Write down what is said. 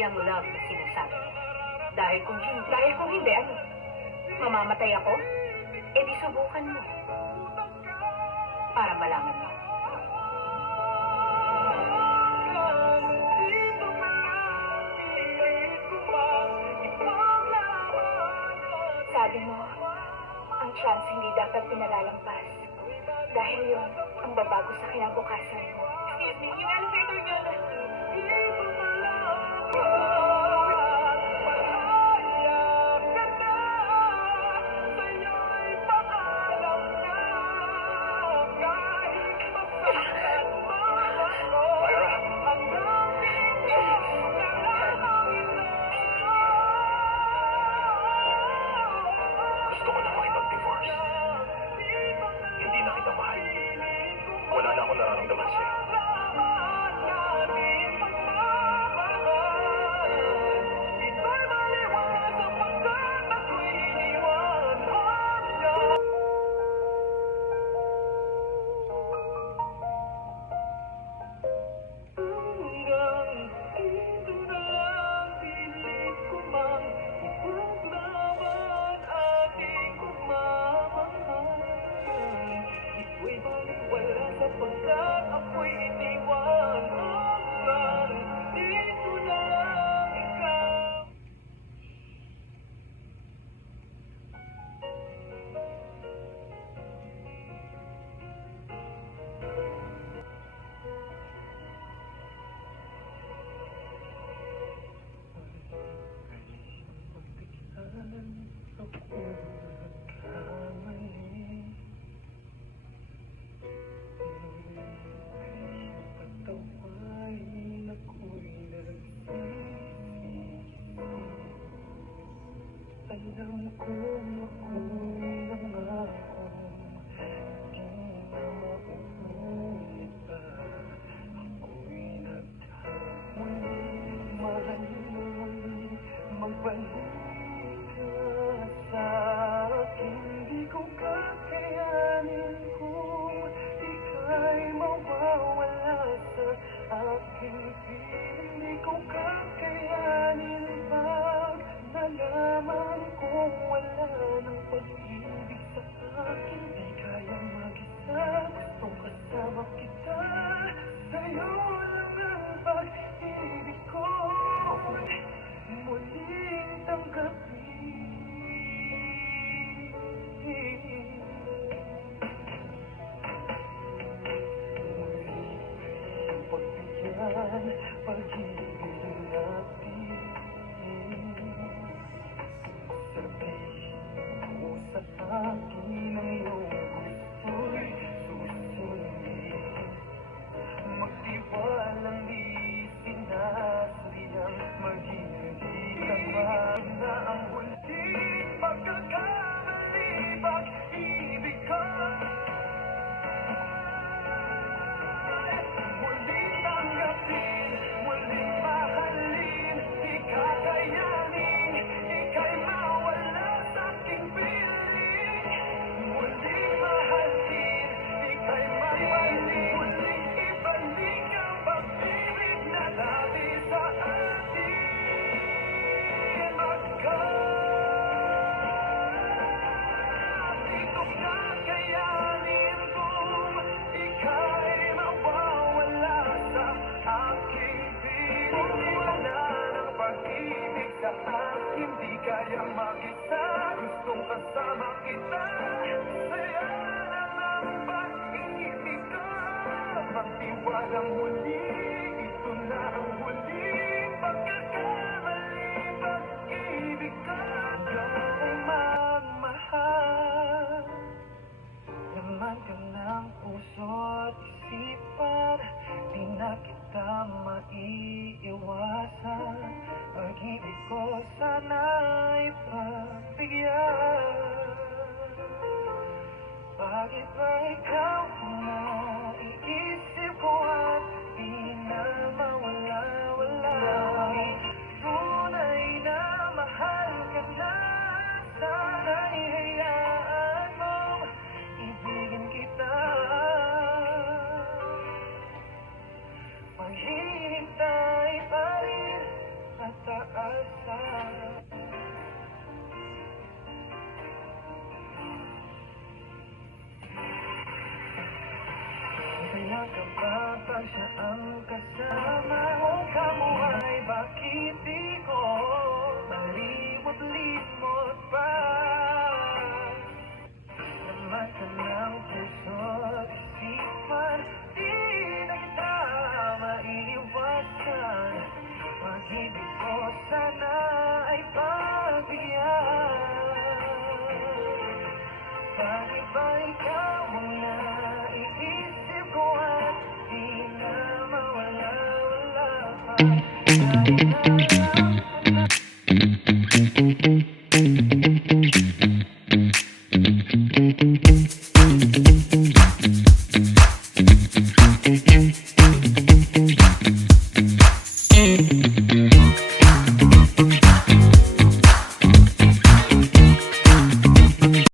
Yang love na sinasabi mo. Dahil kung hindi, ano? Mamamatay ako? Eh di subukan mo. Para malaman mo. Sabi mo, ang chance hindi dapat pinalalampas. Dahil yun ang babago sa kinabukasan mo. Excuse me, yung elevator girl. Gusto ko na makipag-divorce. Hindi na kita mahal. Wala na akong nararamdaman sa'yo. Alam kong ako'y nangakong di na mauulit pa. Ako'y nagkamali, mahalin mo muli, magbalik ka sa akin. Di ko kakayanin kung ika'y mawawala sa aking piling. Di ko kakayanin pag nalaman kong wala ng pag-ibig sa akin. Di kayang mag-isa, gustong kasama kita. Sa'yo lang ang pag-ibig ko muling tanggapin. Muling pagbigyan, pag-ibig natin. Sabihin mo sa akin ang iyong gusto'y susundin. Magtiwalang di sinasayang magiging mahal na ang huling pagkakamali, pag-ibig ko. Muling tanggapin, muling mahalin, di kakayanin, ika'y mawala sa aking piling. Muling mahalin, ika'y mawalin, muling ibalik ang pag-ibig na dati sa atin. Di ko kakayanin kung ika'y mawawala sa aking piling. Wala ng pag-ibig sa akin, di kaya mag-isa, gustong kasama kita. Saya na ng pag-ibig ko, magtiwalang muli, ito na ang huling pagkakamali, pag-ibig ko. Ikaw magmahal, laman ka ng puso't isipan, di na kita maiiwasan. Pag-ibig ko sana'y pagbigyan. Bakit ba ikaw na iisip ko at di na mawala-wala? Tunay na mahal ka na, sana'y hayaan mong ibigin kita. Maghihintay pa rin at Bakit di ko malimot-limot pa? Laman ka ng puso't isipan, di na kita maiiwasan. Pag-ibig ko sana ay pagbigyan. Bakit ba ikaw ang naiisip ko at di na mawala-wala pa? Kahit na